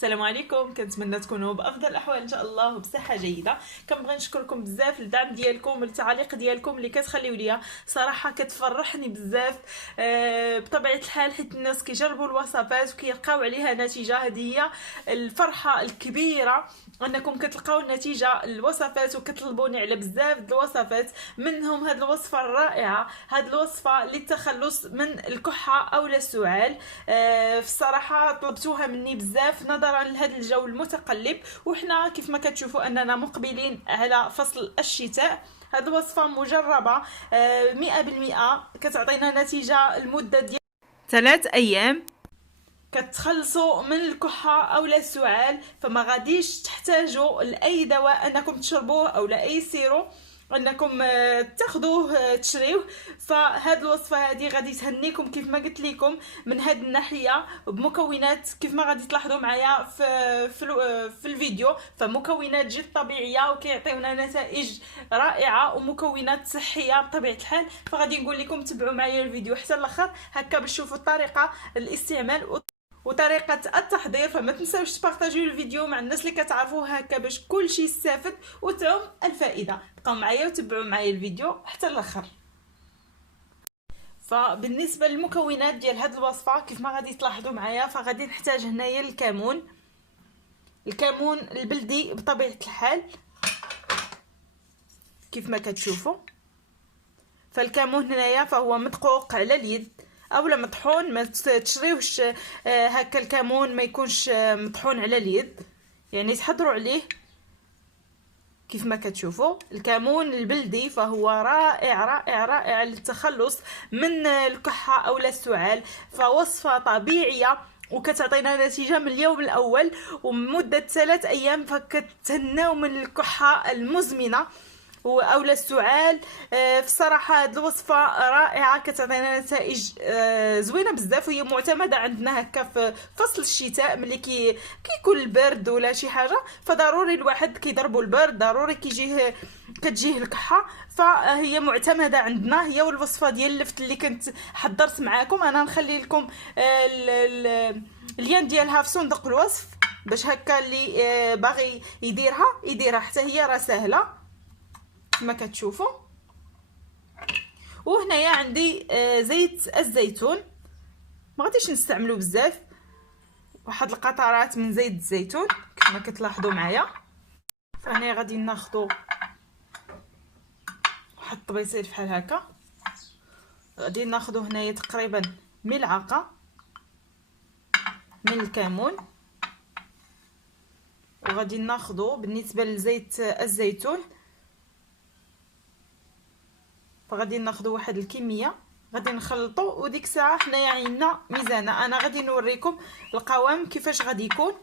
السلام عليكم، كنتمنى تكونوا بافضل الاحوال ان شاء الله وبصحه جيده. كنبغي نشكركم بزاف للدعم ديالكم والتعاليق ديالكم اللي كتخليو ليا، صراحه كتفرحني بزاف. بطبيعه الحال حيت الناس كيجربوا الوصفات وكيلقاو عليها نتيجه، هذه هي الفرحه الكبيره انكم كتلقاو النتيجه الوصفات وكتطلبوني على بزاف د الوصفات، منهم هاد الوصفه الرائعه، هاد الوصفه للتخلص من الكحه او السعال. في الصراحه طلبتوها مني بزاف نظرا لهذا الجو المتقلب، وحنا كيف ما كتشوفوا اننا مقبلين على فصل الشتاء. هذه الوصفه مجربه 100%، كتعطينا نتيجه لمده ديال 3 ايام، كتخلصوا من الكحه او السعال. فما غاديش تحتاجوا لاي دواء انكم تشربوه او لاي سيرو انكم تاخذوه تشريوه. فهاد الوصفه هذه غادي تهنيكم كيف ما قلت لكم من هاد الناحيه، بمكونات كيف ما غادي تلاحظوا معايا في الفيديو، فمكونات جد طبيعيه وكيعطيونا نتائج رائعه ومكونات صحيه بطبيعه الحال. فغادي نقول لكم تبعوا معايا الفيديو حتى الاخر هكا باش تشوفوا الطريقه الاستعمال وطريقه التحضير. فما تنساوش تبارطاجيو الفيديو مع الناس اللي كتعرفوه هكا باش كلشي يستافد وتعم الفائده. بقاو معايا وتبعوا معايا الفيديو حتى الاخر. فبالنسبه للمكونات ديال هذه الوصفه كيف ما غادي تلاحظوا معايا، فغادي نحتاج هنايا الكمون البلدي بطبيعه الحال كيف ما كتشوفوا. فالكمون هنايا فهو مدقوق على اليد اولا مطحون، ما تشريوش هكا الكمون ما يكونش مطحون على اليد، يعني تحضروا عليه. كيف ما كتشوفوا الكمون البلدي فهو رائع رائع رائع للتخلص من الكحه او السعال. فوصفه طبيعيه وكتعطينا نتيجه من اليوم الاول ومده 3 ايام، فكتهناو من الكحه المزمنه او السعال. في الصراحه هذه الوصفه رائعه، كتعطينا نتائج زوينه بزاف، وهي معتمده عندنا هكا في فصل الشتاء ملي كيكون البرد ولا شي حاجه، فضروري الواحد كيضربوا البرد، ضروري كتجيه الكحه. فهي معتمده عندنا، هي والوصفه ديال اللفت اللي كنت حضرت معاكم. انا نخلي لكم اللين ديالها في صندوق الوصف باش هكا اللي باغي يديرها حتى هي راه سهله كما كتشوفوا. وهنايا عندي زيت الزيتون، ما غاديش نستعملو بزاف، واحد القطرات من زيت الزيتون كما كتلاحظوا معايا. فهنا غادي ناخذوا واحد الطبيصيل بحال هكا، غادي ناخذوا هنايا تقريبا ملعقه من الكمون، وغادي ناخذوا بالنسبه لزيت الزيتون فغادي ناخذوا واحد الكميه، غادي نخلطوا وديك الساعه حنايا عندنا ميزانه. انا غادي نوريكم القوام كيفاش غادي يكون.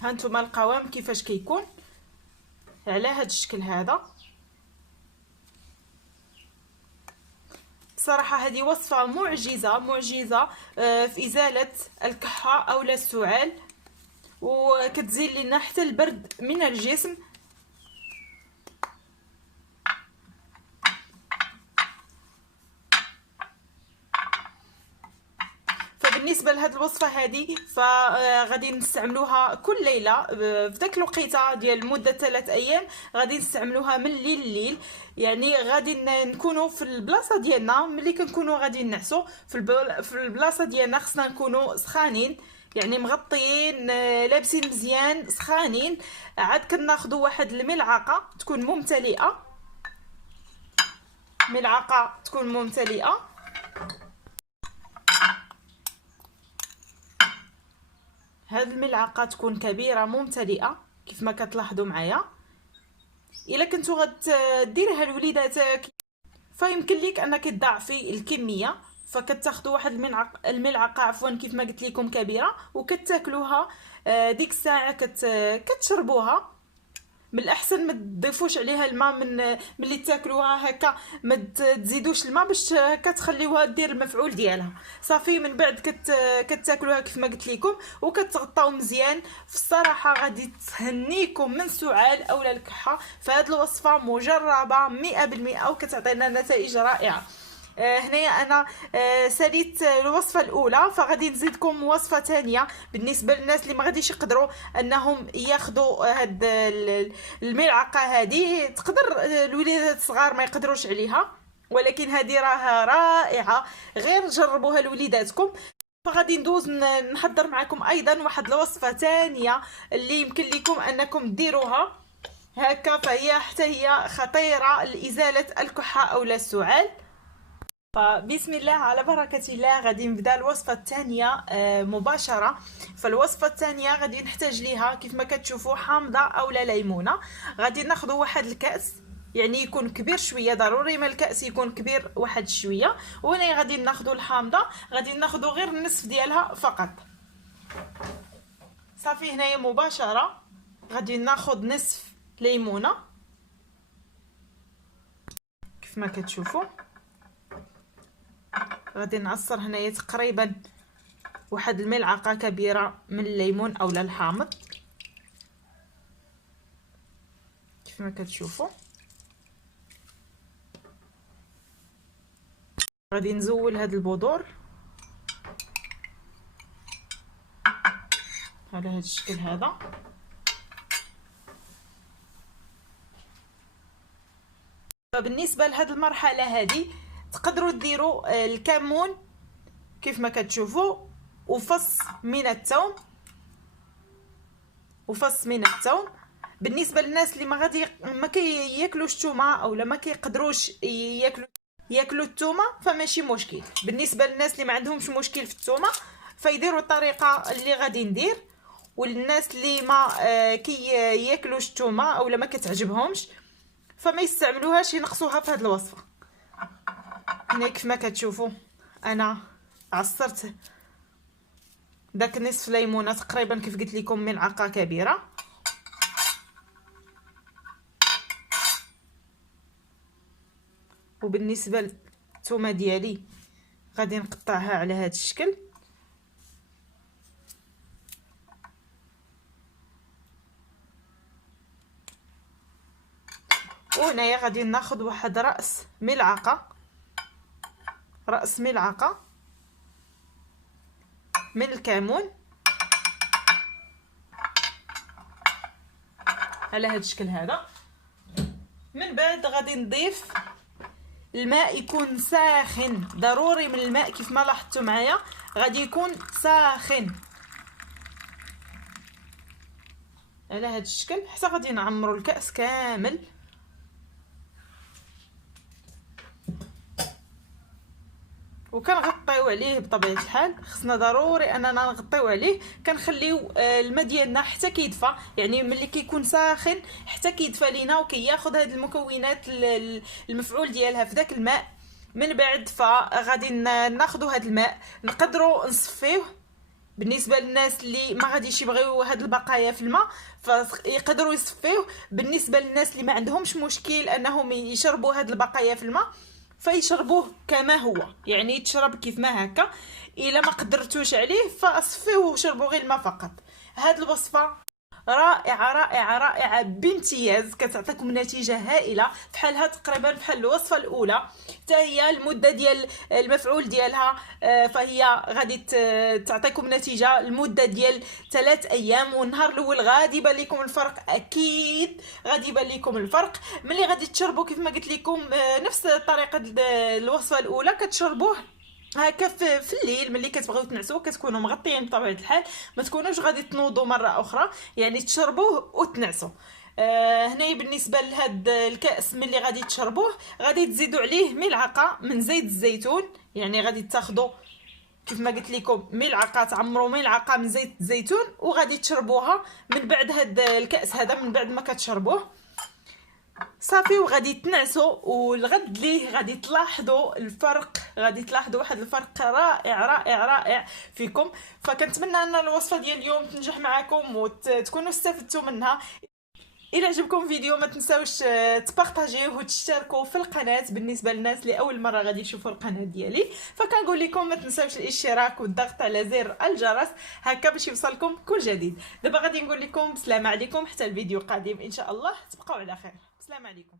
هانتوما القوام كيفاش كيكون على هذا الشكل هذا. صراحه هذه وصفه معجزه في ازاله الكحه او السعال، وكتزيل لنا حتى البرد من الجسم. بالنسبه لهاد الوصفه هذه فغادي نستعملوها كل ليله في داك الوقيته ديال مده 3 ايام، غادي نستعملوها من الليل لليل. يعني غادي نكونوا في البلاصه ديالنا ملي كنكونوا غادي نعسوا في البلاصه ديالنا، خصنا نكونوا سخانين يعني مغطيين لابسين مزيان سخانين. عاد كناخذوا واحد الملعقه تكون ممتلئه، ملعقه تكون ممتلئه. هاد الملعقه تكون كبيره ممتلئه كيف ما كتلاحظوا معايا. الا كنتو غديرها لوليداتك فيمكن ليك انك تضاعفي الكميه، فكتاخذوا واحد الملعقه عفوا كيف ما قلت لكم كبيره وكتاكلوها ديك الساعه كتشربوها من الاحسن ما تضيفوش عليها الماء من ملي تاكلوها هكا، ما تزيدوش الماء باش هكا تخليوها دير المفعول ديالها. صافي من بعد كتاكلوها كيف ما قلت لكم وكتغطاو مزيان. في الصراحه غادي تهنيكم من سعال اولا الكحه، فهاد الوصفه مجربه 100% وكتعطينا نتائج رائعه. هنايا انا ساليت الوصفه الاولى، فغادي نزيدكم وصفه ثانيه بالنسبه للناس اللي ما غاديش يقدروا انهم ياخذوا هاد الملعقه هذه. تقدر الوليدات الصغار ما يقدروش عليها، ولكن هذه راها رائعه، غير جربوها لوليداتكم. فغادي ندوز نحضر معكم ايضا واحد الوصفه ثانيه اللي يمكن لكم انكم ديروها هكا، فهي حتى هي خطيره لازاله الكحه او السعال. فبسم الله على بركة الله غادي نبدا الوصفة الثانية مباشرة. فالوصفة الثانية غادي نحتاج ليها كيف ما كتشوفوا حامضة أو ليمونة. غادي ناخذوا واحد الكأس، يعني يكون كبير شوية، ضروري ما الكأس يكون كبير واحد شوية. وهنا غادي ناخذوا الحامضة، غادي ناخذوا غير النصف ديالها فقط. صافي هنايا مباشرة غادي ناخذ نصف ليمونة كيف ما كتشوفوا. غادي نعصر هنايا تقريبا واحد الملعقه كبيره من الليمون اولا الحامض كيف ما كتشوفوا. غادي نزول هاد البذور على هاد الشكل هذا. فبالنسبه لهاد المرحله هذه تقدروا ديروا الكمون كيف ما كتشوفوا، وفص من الثوم، وفص من الثوم. بالنسبه للناس اللي ما كياكلوش الثومه او ما كيقدروش ياكلوا الثومه فماشي مشكل. بالنسبه للناس اللي ما عندهمش مشكل في الثومه فيديروا الطريقه اللي غادي ندير. والناس اللي ما كياكلوش الثومه او ما كتعجبهمش فما يستعملوهاش، ينقصوها في هذه الوصفه. هنا كيف ما كتشوفوا انا عصرت داك نصف ليمونه تقريبا كيف قلت لكم ملعقه كبيره. وبالنسبه للثومه ديالي غادي نقطعها على هذا الشكل. وهنايا غادي ناخذ واحد راس ملعقه من الكمون على هذا الشكل هذا. من بعد غادي نضيف الماء يكون ساخن، ضروري من الماء كيف ما لاحظتوا معايا غادي يكون ساخن على هذا الشكل حتى غادي نعمروا الكأس كامل. وكنغطيو عليه بطبيعه الحال، خصنا ضروري اننا نغطيو عليه. كنخليو الماء ديالنا حتى كيدفى، يعني ملي كيكون ساخن حتى كيدفى لينا وكياخذ هاد المكونات المفعول ديالها في داك الماء. من بعد فغادي ناخذوا هاد الماء نقدروا نصفيوه. بالنسبه للناس اللي ما غاديش يبغيو هاد البقايا في الماء فيقدروا يصفيوه. بالنسبه للناس اللي ما عندهمش مشكل انهم يشربوا هاد البقايا في الماء فيشربوه كما هو، يعني يتشرب كيف ما هكا. الا ما قدرتوش عليه فاصفيوه وشربوا غير الماء فقط. هاد الوصفه رائعه رائعه رائعه بامتياز، كتعطيكم نتيجه هائله بحالها تقريبا بحال الوصفه الاولى. حتى هي المده ديال المفعول ديالها فهي غادي تعطيكم نتيجه المده ديال 3 ايام. والنهار الاول غادي يبان لكم الفرق، اكيد غادي يبان لكم الفرق ملي غادي تشربوا كيف ما قلت لكم نفس طريقه الوصفه الاولى. كتشربوه هكا في الليل ملي كتبغيو تنعسوا، كتكونوا مغطيين بطبيعه الحال، ما تكونوش غادي تنوضوا مره اخرى، يعني تشربوه وتنعسوا. هنايا بالنسبه لهاد الكاس ملي غادي تشربوه غادي تزيدوا عليه ملعقه من زيت الزيتون، يعني غادي تاخذوا كيف ما قلت لكم ملعقه، تعمروا ملعقه من زيت الزيتون وغادي تشربوها من بعد هاد الكاس هذا. من بعد ما كتشربوه صافي وغادي تنعسوا، والغد ليه غادي تلاحظوا الفرق، غادي تلاحظوا واحد الفرق رائع رائع رائع فيكم. فكنتمنى ان الوصفه ديال اليوم تنجح معكم وتكونوا استفدتوا منها. الى عجبكم الفيديو ما تنساوش تبارطاجيوه وتشتركوا في القناه بالنسبه للناس اللي اول مره غادي يشوفوا القناه ديالي. فكنقول لكم ما تنساوش الاشتراك والضغط على زر الجرس هكا باش يوصلكم كل جديد. دابا غادي نقول لكم بسلامه عليكم حتى الفيديو القادم ان شاء الله، تبقوا على خير. بسلامه عليكم.